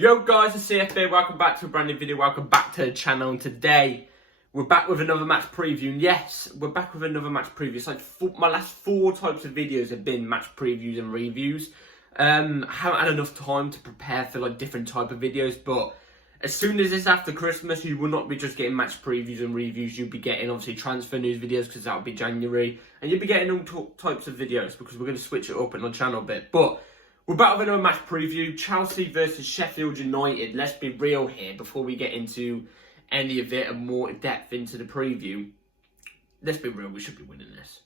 Yo guys, it's CFB, welcome back to a brand new video, welcome back to the channel, and today we're back with another match preview. And yes, we're back with another match preview. It's like my last 4 types of videos have been match previews and reviews. I haven't had enough time to prepare for like different type of videos, but as soon as it's after Christmas, you will not be just getting match previews and reviews. You'll be getting obviously transfer news videos because that'll be January, and you'll be getting all types of videos because we're going to switch it up on the channel a bit. But we're back with another match preview, Chelsea versus Sheffield United. Let's be real here before we get into any of it and more depth into the preview. Let's be real, we should be winning this.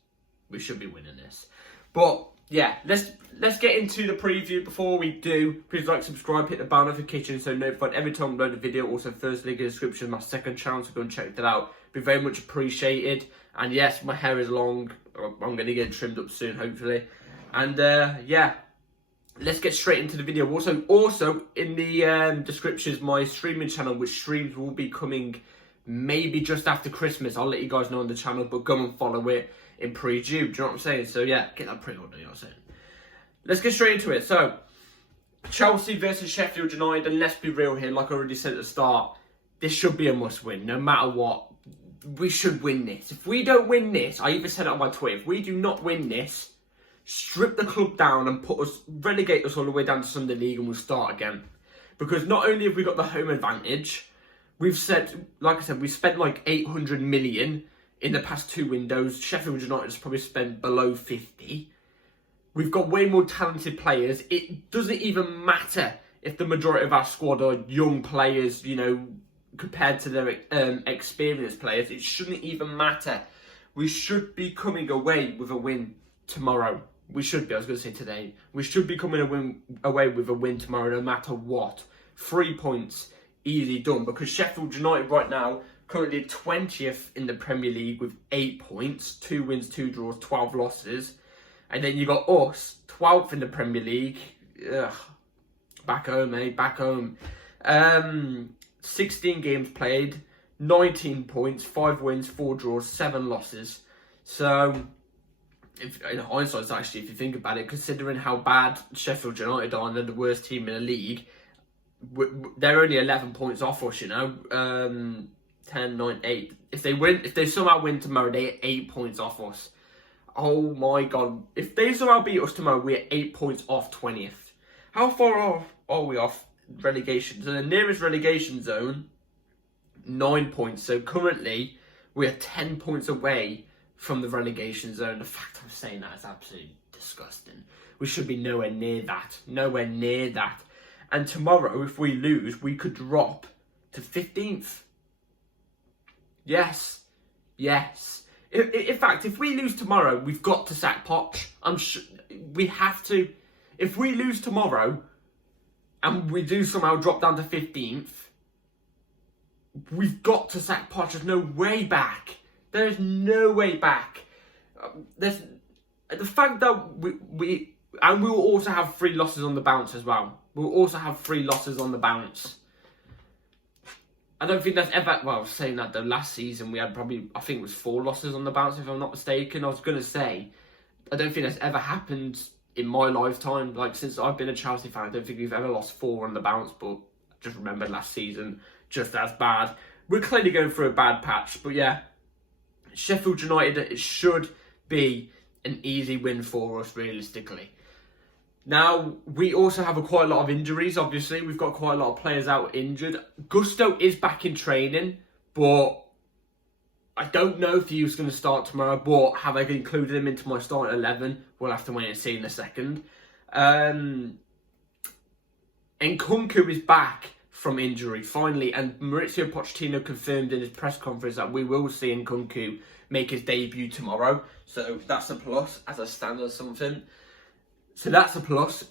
We should be winning this. But yeah, let's get into the preview. Before we do, please like, subscribe, hit the bell notification so notified every time I upload a video. Also, first link in the description, my second channel, so go and check that out. Be very much appreciated. And yes, my hair is long. I'm going to get it trimmed up soon, hopefully. And yeah. Let's get straight into the video. Also in the description is my streaming channel, which streams will be coming maybe just after Christmas. I'll let you guys know on the channel, but go and follow it in pre-due. Do you know what I'm saying? So yeah, get that pre-order, you know what I'm saying? Let's get straight into it. So, Chelsea versus Sheffield United, and let's be real here, like I already said at the start, this should be a must-win, no matter what. We should win this. If we don't win this, I even said it on my Twitter, if we do not win this, strip the club down and relegate us all the way down to Sunday League, and we'll start again. Because not only have we got the home advantage, we've said, like I said, we spent like 800 million in the past 2 windows. Sheffield United has probably spent below 50. We've got way more talented players. It doesn't even matter if the majority of our squad are young players, you know, compared to their experienced players. It shouldn't even matter. We should be coming away with a win tomorrow. We should be, I was going to say today. We should be coming away with a win tomorrow, no matter what. 3 points, easy done. Because Sheffield United right now, currently 20th in the Premier League with 8 points. 2 wins, 2 draws, 12 losses. And then you got us, 12th in the Premier League. Ugh. Back home, eh? Back home. 16 games played, 19 points, 5 wins, 4 draws, 7 losses. So, in hindsight, it's actually, if you think about it, considering how bad Sheffield United are and they're the worst team in the league, they're only 11 points off us, you know. 10, 9, 8. If they somehow win tomorrow, they're 8 points off us. Oh my God. If they somehow beat us tomorrow, we're 8 points off 20th. How far off are we off relegation? So the nearest relegation zone, 9 points. So currently, we're 10 points away from the relegation zone. The fact I'm saying that is absolutely disgusting. We should be nowhere near that. Nowhere near that. And tomorrow, if we lose, we could drop to 15th. Yes. Yes. In fact, if we lose tomorrow, we've got to sack Poch. I'm sure we have to. If we lose tomorrow and we do somehow drop down to 15th, we've got to sack Poch. There's no way back. There is no way back. There's the fact that we will also have 3 losses on the bounce as well. We'll also have 3 losses on the bounce. I don't think that's ever, well, saying that though, last season we had probably, I think it was 4 losses on the bounce if I'm not mistaken. I was going to say, I don't think that's ever happened in my lifetime. Like, since I've been a Chelsea fan, I don't think we've ever lost 4 on the bounce, but just remember last season, just as bad. We're clearly going through a bad patch, but yeah. Sheffield United, it should be an easy win for us, realistically. Now, we also have quite a lot of injuries, obviously. We've got quite a lot of players out injured. Gusto is back in training, but I don't know if he was going to start tomorrow, but have I included him into my starting 11? We'll have to wait and see in a second. Nkunku is back from injury, finally, and Mauricio Pochettino confirmed in his press conference that we will see Nkunku make his debut tomorrow. So that's a plus, as a stand or something. So that's a plus.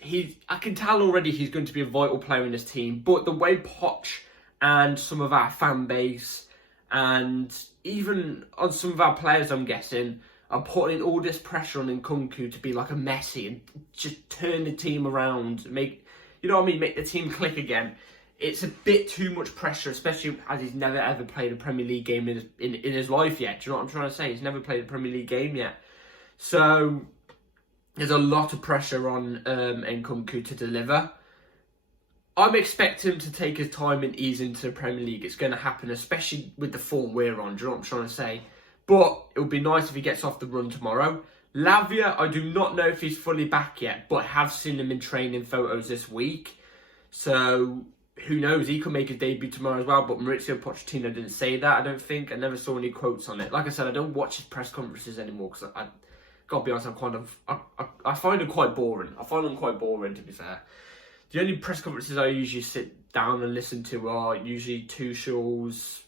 I can tell already he's going to be a vital player in this team. But the way Poch and some of our fan base and even on some of our players, I'm guessing, are putting all this pressure on Nkunku to be like a Messi and just turn the team around, make the team click again. It's a bit too much pressure, especially as he's never ever played a Premier League game in his life yet. Do you know what I'm trying to say? He's never played a Premier League game yet. So there's a lot of pressure on Nkunku to deliver. I'm expecting him to take his time and ease into the Premier League. It's going to happen, especially with the form we're on. Do you know what I'm trying to say? But it would be nice if he gets off the run tomorrow. Lavia, I do not know if he's fully back yet, but have seen him in training photos this week. So who knows? He could make his debut tomorrow as well. But Mauricio Pochettino didn't say that, I don't think. I never saw any quotes on it. Like I said, I don't watch his press conferences anymore because I gotta be honest, I find them quite boring. I find them quite boring, to be fair. The only press conferences I usually sit down and listen to are usually Tuchel's,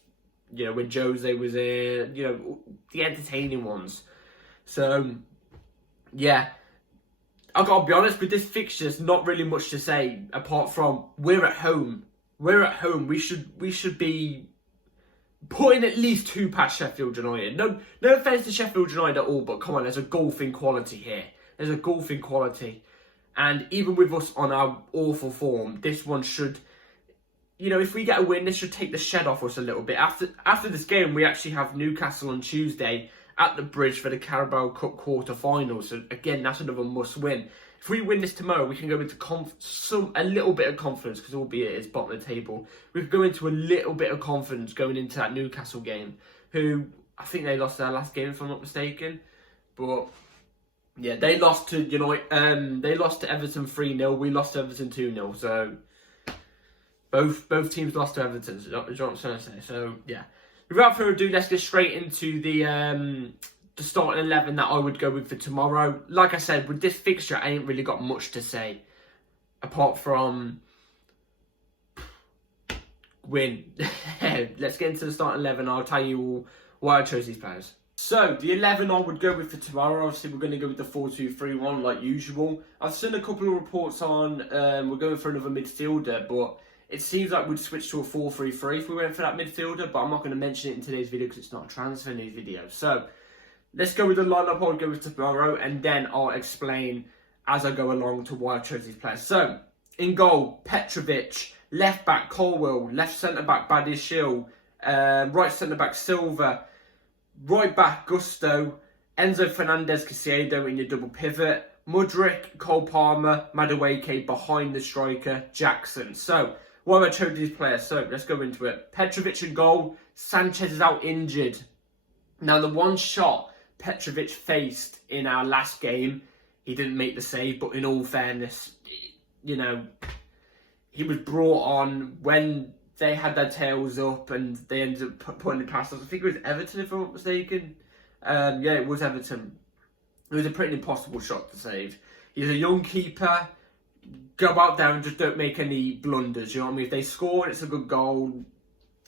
you know, when Jose was there, you know, the entertaining ones. So, yeah. I've got to be honest, with this fixture, there's not really much to say apart from we're at home. We're at home. We should be putting at least 2 past Sheffield United. No offence to Sheffield United at all, but come on, there's a golfing quality here. There's a golfing quality. And even with us on our awful form, this one should, you know, if we get a win, this should take the shed off us a little bit. After this game, we actually have Newcastle on Tuesday at the Bridge for the Carabao Cup quarter-finals. So again, that's another must-win. If we win this tomorrow, we can go into a little bit of confidence, because albeit it's bottom of the table, we could go into a little bit of confidence going into that Newcastle game, who I think they lost their last game, if I'm not mistaken. But yeah, they lost to they lost to Everton 3-0. We lost to Everton 2-0. So both teams lost to Everton. So that's what I'm trying to say. So yeah, without further ado, let's get straight into the starting 11 that I would go with for tomorrow. Like I said, with this fixture, I ain't really got much to say apart from win. Let's get into the starting 11. I'll tell you all why I chose these players. So, the 11 I would go with for tomorrow, obviously we're going to go with the 4-2-3-1 like usual. I've seen a couple of reports on we're going for another midfielder, but it seems like we'd switch to a 4-3-3 if we went for that midfielder, but I'm not going to mention it in today's video because it's not a transfer news video. So, let's go with the lineup I would go with tomorrow, and then I'll explain as I go along to why I chose these players. So, in goal, Petrovic, left back Colwill, left centre back Badiashile, right centre back Silva, right back Gusto, Enzo Fernandez Caicedo in your double pivot, Mudryk, Cole Palmer, Madueke behind the striker, Jackson. So, why have I chosen these players? So, let's go into it. Petrovic in goal, Sanchez is out injured. Now, the one shot Petrovic faced in our last game, he didn't make the save, but in all fairness, you know, he was brought on when they had their tails up and they ended up putting it past us. I think it was Everton, if I'm not mistaken. Yeah, it was Everton. It was a pretty impossible shot to save. He's a young keeper. Go out there and just don't make any blunders, you know what I mean? If they score, it's a good goal.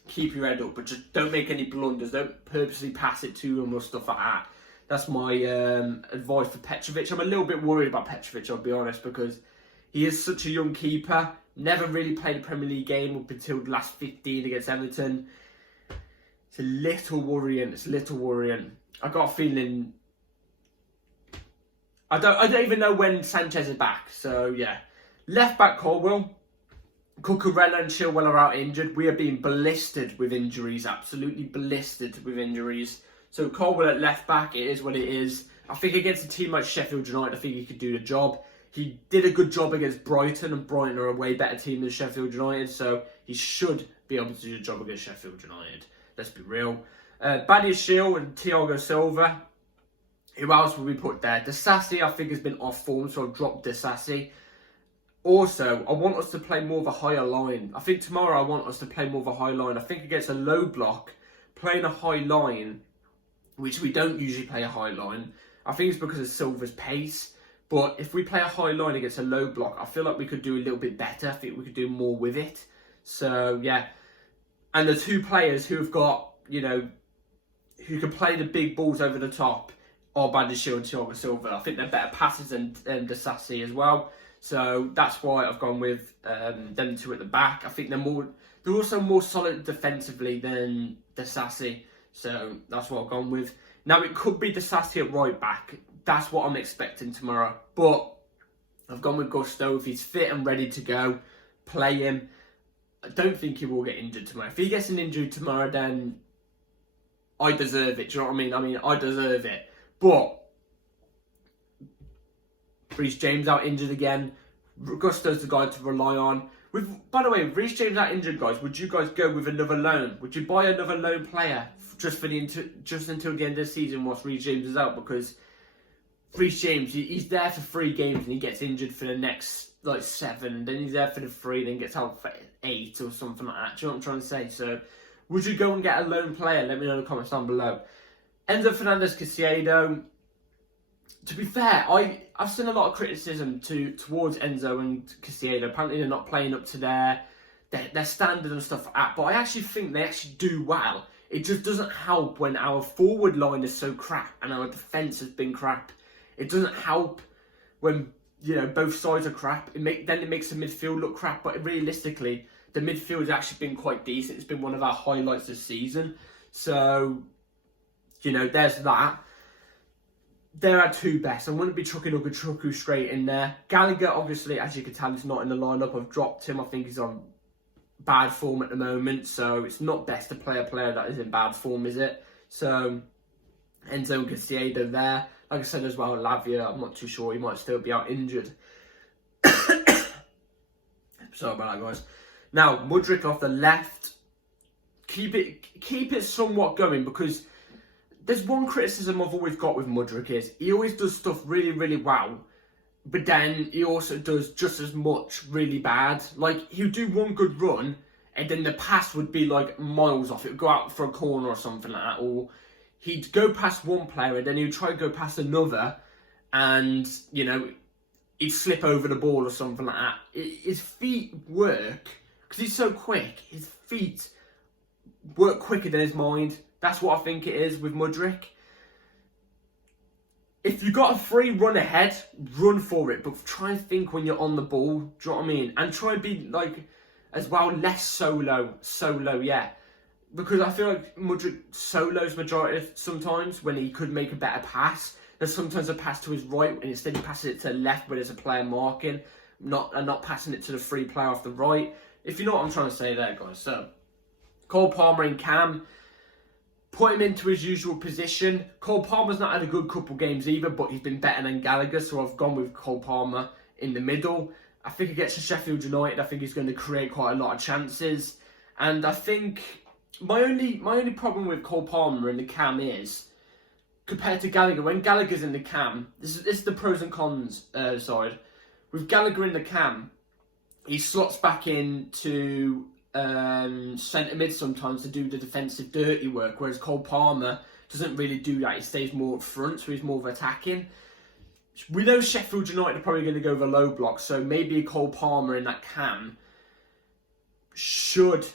Keep your head up, but just don't make any blunders. Don't purposely pass it to him or stuff like that. That's my advice for Petrovic. I'm a little bit worried about Petrovic, I'll be honest, because he is such a young keeper. Never really played a Premier League game up until the last 15 against Everton. It's a little worrying. I got a feeling. I don't even know when Sanchez is back. So yeah, left back Colwill, Cucurella and Chilwell are out injured. We are being ballisted with injuries. Absolutely ballisted with injuries. So Colwill at left back, it is what it is. I think against a team like Sheffield United, I think he could do the job. He did a good job against Brighton, and Brighton are a way better team than Sheffield United, so he should be able to do the job against Sheffield United. Let's be real. Badiashile and Thiago Silva. Who else will we put there? Disasi, I think, has been off form, so I'll drop Disasi. Also, I want us to play more of a higher line. I think tomorrow I want us to play more of a high line. I think against a low block, playing a high line, which we don't usually play a high line, I think it's because of Silva's pace. But if we play a high line against a low block, I feel like we could do a little bit better. I think we could do more with it. So, yeah. And the two players who have got, you know, who can play the big balls over the top are Badiashile and Thiago Silva. I think they're better passers than Disasi as well. So that's why I've gone with them two at the back. I think they're also more solid defensively than Disasi. So that's what I've gone with. Now, it could be Disasi at right back. That's what I'm expecting tomorrow. But I've gone with Gusto. If he's fit and ready to go, play him. I don't think he will get injured tomorrow. If he gets an injury tomorrow, then I deserve it. Do you know what I mean? I mean, I deserve it. But Reece James out injured again. Gusto's the guy to rely on. By the way, with Reece James out injured, guys, would you guys go with another loan? Would you buy another loan player just until the end of the season whilst Reece James is out? Because Reece James, he's there for 3 games and he gets injured for the next like 7. Then he's there for the 3, then gets out for 8 or something like that. Do you know what I'm trying to say? So, would you go and get a loan player? Let me know in the comments down below. Enzo Fernandez Caicedo. To be fair, I've seen a lot of criticism towards Enzo and Caicedo. Apparently they're not playing up to their standard and stuff like that. But I actually think they actually do well. It just doesn't help when our forward line is so crap and our defence has been crap. It doesn't help when, you know, both sides are crap. Then it makes the midfield look crap. But realistically, the midfield has actually been quite decent. It's been one of our highlights this season. So, you know, there's that. They're our 2 best. I wouldn't be chucking Nkunku straight in there. Gallagher, obviously, as you can tell, is not in the lineup. I've dropped him. I think he's on bad form at the moment. So it's not best to play a player that is in bad form, is it? So Enzo and Caicedo there. Like I said as well, Lavia, I'm not too sure. He might still be out injured. Sorry about that, guys. Now, Mudryk off the left. Keep it somewhat going, because there's one criticism I've always got with Mudryk is he always does stuff really, really well, but then he also does just as much really bad. Like, he'll do one good run, and then the pass would be like miles off. It would go out for a corner or something like that, or he'd go past one player, and then he'd try to go past another, and, you know, he'd slip over the ball or something like that. His feet work, because he's so quick, his feet work quicker than his mind. That's what I think it is with Mudryk. If you got a free run ahead, run for it, but try and think when you're on the ball. Do you know what I mean? And try and be, like, as well, less solo, yeah. Because I feel like Mudryk solos majority sometimes when he could make a better pass. There's sometimes a pass to his right, and instead he passes it to the left where there's a player marking, not passing it to the free player off the right. If you know what I'm trying to say there, guys. So, Cole Palmer and Cam. Put him into his usual position. Cole Palmer's not had a good couple games either, but he's been better than Gallagher, so I've gone with Cole Palmer in the middle. I think against Sheffield United, I think he's going to create quite a lot of chances. And I think my only problem with Cole Palmer in the cam is, compared to Gallagher, when Gallagher's in the cam, this is the pros and cons side. With Gallagher in the cam, he slots back into centre mid sometimes to do the defensive dirty work, whereas Cole Palmer doesn't really do that. He stays more up front, so he's more of attacking. We know Sheffield United are probably going to go with a low block, so maybe Cole Palmer in that cam should,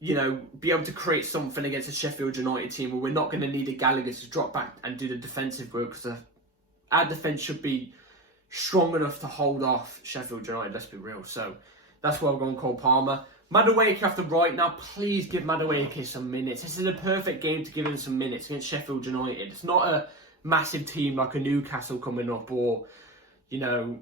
you know, be able to create something against a Sheffield United team where we're not going to need a Gallagher to drop back and do the defensive work, because our defence should be strong enough to hold off Sheffield United, let's be real. So that's why I'm going Cole Palmer. Madueke off the right. Now, please give Madueke some minutes. This is a perfect game to give him some minutes against Sheffield United. It's not a massive team like a Newcastle coming up, or, you know,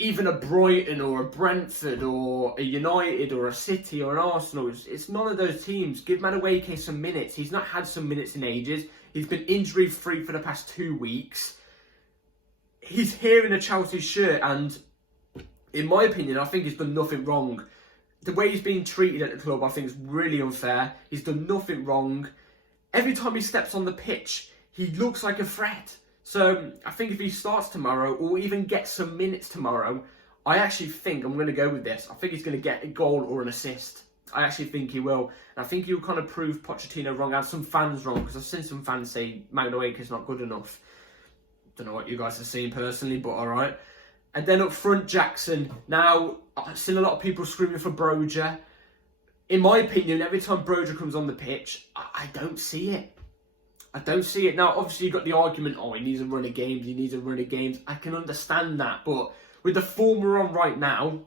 even a Brighton or a Brentford or a United or a City or an Arsenal. It's none of those teams. Give Madueke some minutes. He's not had some minutes in ages. He's been injury-free for the past 2 weeks. He's here in a Chelsea shirt, and in my opinion, I think he's done nothing wrong. The way he's being treated at the club, I think, is really unfair. He's done nothing wrong. Every time he steps on the pitch, he looks like a threat. So I think if he starts tomorrow, or even gets some minutes tomorrow, I actually think I'm going to go with this. I think he's going to get a goal or an assist. I actually think he will. And I think he'll kind of prove Pochettino wrong and some fans wrong, because I've seen some fans say Madueke's not good enough. Don't know what you guys have seen personally, but alright. And then up front, Jackson. Now, I've seen a lot of people screaming for Broja. In my opinion, every time Broja comes on the pitch, I don't see it. I don't see it. Now, obviously, you've got the argument, oh, he needs a run of games, he needs a run of games. I can understand that, but with the form we're on right now,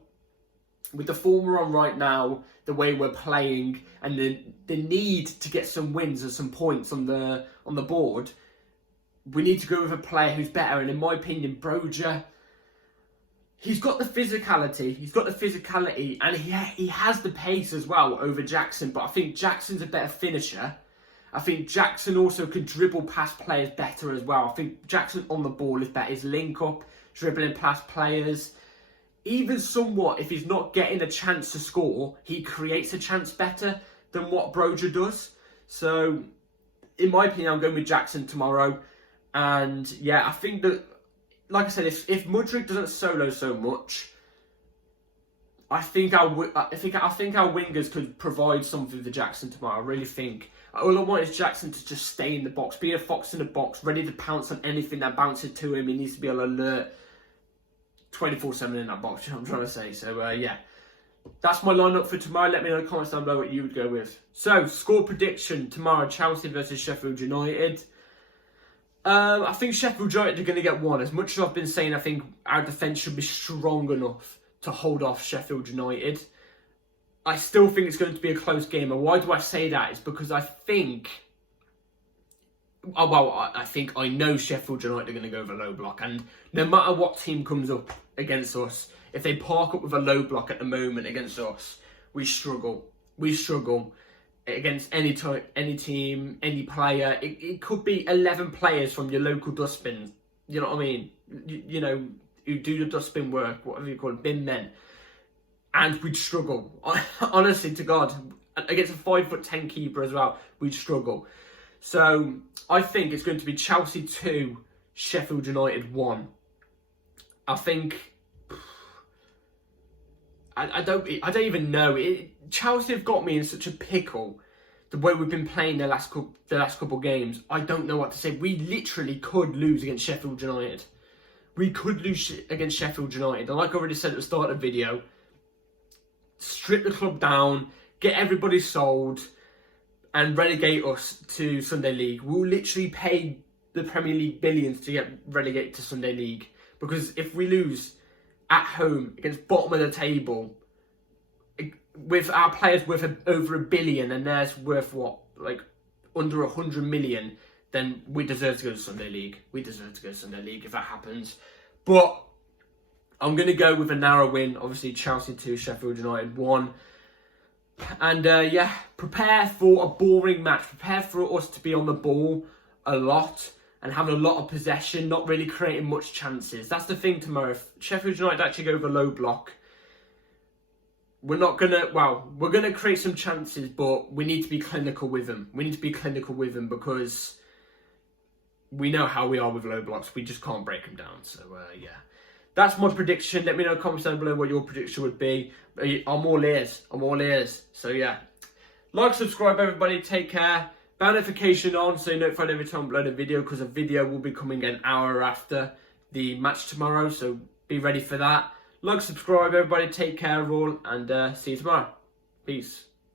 the way we're playing, and the need to get some wins and some points on the board, we need to go with a player who's better. And in my opinion, Broja, he's got the physicality, and he has the pace as well over Jackson. But I think Jackson's a better finisher. I think Jackson also can dribble past players better as well. I think Jackson on the ball is better. His link up, dribbling past players. even somewhat, if he's not getting a chance to score, he creates a chance better than what Broja does. So, in my opinion, I'm going with Jackson tomorrow. And yeah, I think that, like I said, if Mudryk doesn't solo so much, I think our wingers could provide something for Jackson tomorrow. I really think. All I want is Jackson to just stay in the box, be a fox in the box, ready to pounce on anything that bounces to him. He needs to be on alert 24/7 in that box. You know what I'm trying to say? So yeah, that's my lineup for tomorrow. Let me know in the comments down below what you would go with. So score prediction tomorrow: Chelsea versus Sheffield United. I think Sheffield United are going to get one. As much as I've been saying, I think our defence should be strong enough to hold off Sheffield United. I still think it's going to be a close game. And why do I say that? It's because I think... I know Sheffield United are going to go with a low block. And no matter what team comes up against us, if they park up with a low block at the moment against us, we struggle. We struggle against any team, any player. It could be 11 players from your local dustbin. You know what I mean? You know, who do the dustbin work, whatever you call it, bin men. And we'd struggle. Honestly, to God. Against a 5'10" keeper as well, we'd struggle. So, I think it's going to be Chelsea 2, Sheffield United 1. I think... I don't even know. Chelsea have got me in such a pickle. The way we've been playing the last couple games, I don't know what to say. We literally could lose against Sheffield United. We could lose against Sheffield United. And like I already said at the start of the video, strip the club down, get everybody sold, and relegate us to Sunday League. We'll literally pay the Premier League billions to get relegated to Sunday League. Because if we lose at home against bottom of the table, with our players worth over $1 billion and theirs worth what, like under 100 million, then we deserve to go to Sunday League. We deserve to go to Sunday League if that happens. But I'm going to go with a narrow win. Obviously, Chelsea 2, Sheffield United 1. And yeah, prepare for a boring match. Prepare for us to be on the ball a lot and having a lot of possession, not really creating much chances. That's the thing tomorrow. If Sheffield United actually go with a low block, we're not going to... Well, we're going to create some chances, but we need to be clinical with them. We need to be clinical with them because we know how we are with low blocks. We just can't break them down. So, yeah. That's my prediction. Let me know in the comments down below what your prediction would be. I'm all ears. I'm all ears. So, yeah. Like, subscribe, everybody. Take care. Bell notification on so you're notified every time I upload a video, because a video will be coming an hour after the match tomorrow. So, be ready for that. Like, subscribe, everybody. Take care, all. And see you tomorrow. Peace.